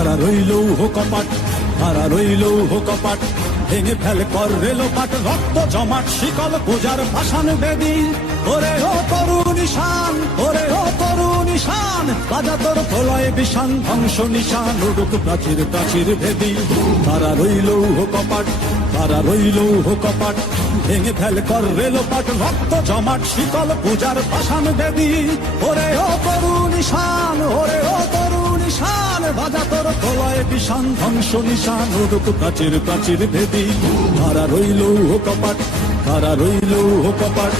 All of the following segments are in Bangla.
কারা রইল কপাট, কারা রইল কপাট, ভেঙে ফেল কর রেলোপাট, রক্ত জমাট শিকল পূজার ভাসান বেদি। ওরে ও তরু নিশান, ওরে ও তরু নিশান, বাজা তোর প্রলয় বিষান, ধ্বংস নিশান উড়ুক প্রাচীর প্রাচীর ভেদি। কারা রইল কপাট, কারা রইল কপাট, ভেঙে ফেল কর রেলোপাট, রক্ত জমাট শিকল পূজার ভাসান বেদি। ওরে ও তরু নিশান, ওরে ও তরু নিশান, বাজা তোর প্রলয় বিষান, ধ্বংস নিশান উড়ুক প্রাচীর প্রাচীর ভেদি। কারা রইল কপাট, কারা রইল কপাট।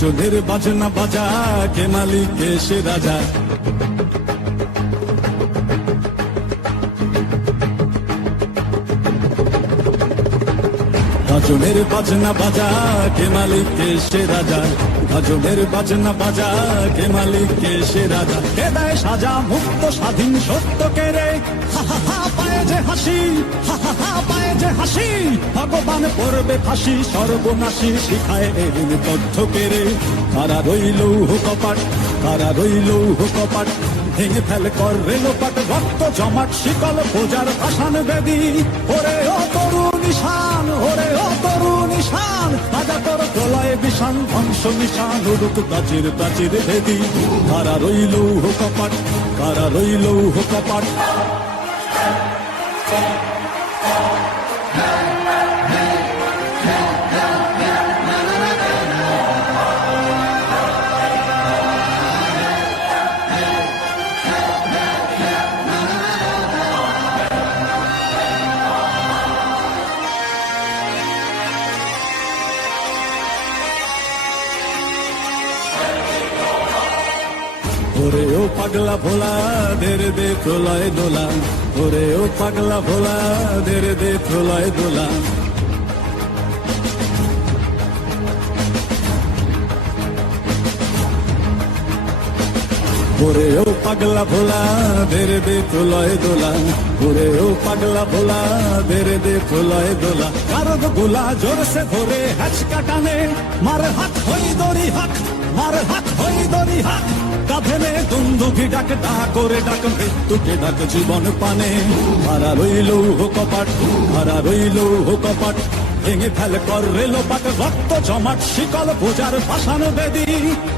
গজলের বাজনা বাজা, কে মালিক কে সে রাজা। গজলের বাজনা বাজা, কে মালিক কে সে রাজা। গজলের বাজনা বাজা, কে মালিক কে সে রাজা। কে দেয় সাজা মুক্ত স্বাধীন সত্য কে রে, হা হা হা পায়ে যে হাসি, হা হা হা পায়ে যে হাসি। ভগবান পড়বে ফাঁসি, সর্বনাশী শিখায় এরিন তথ্য কে রে। কারা রইল কপাট, কারা রইল কপাট, ভেঙে ফেল কর রেলোপাট, রক্ত জমাট শিকল পূজার ভাসান বেদি। ওরে ও তরু নিশান, ওরে ও তরু নিশান, বাজা তোর প্রলয় বিষান, ধ্বংস নিশান উড়ুক প্রাচীর প্রাচীর ভেদি। কারা রইল কপাট, কারা রইল কপাট। ওরে ও পাগলা ভোলা, দেরে দে প্রলয় দোলা। ওরে ও পাগলা ভোলা, দেরে দে প্রলয় দোলা। ওরে ও পাগলা ভোলা, দেরে দে প্রলয় দোলা। ওরে ও পাগলা ভোলা, দেরে দে প্রলয় দোলা। কারদ গোলা জোরসে ধরে হ্যাচকা টানে, মার হাত হই দড়ি হাক, মার হাত হই দড়ি হাক। কাঁধে নে দুন্দুভি ডাক, ডাক করে ডাক মৃত্যুকে ডাক জীবন পানে। কারা রইল কপাট, কারা রইল কপাট, ভেঙে ফেল কর রেলোপাট, রক্ত জমাট শিকল পূজার ভাসান বেদি।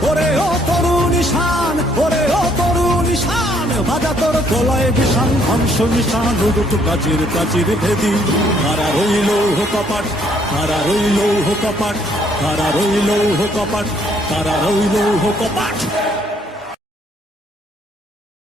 ওরে ও তরু নিশান, ওরে ও তরু নিশান, বাজা তোর প্রলয় বিষান, ধ্বংস নিশান উড়ুক প্রাচীর প্রাচীর ভেদি। কারা রইল কপাট, কারা রইল কপাট, কারা রইল কপাট, কারা রইল কপাট।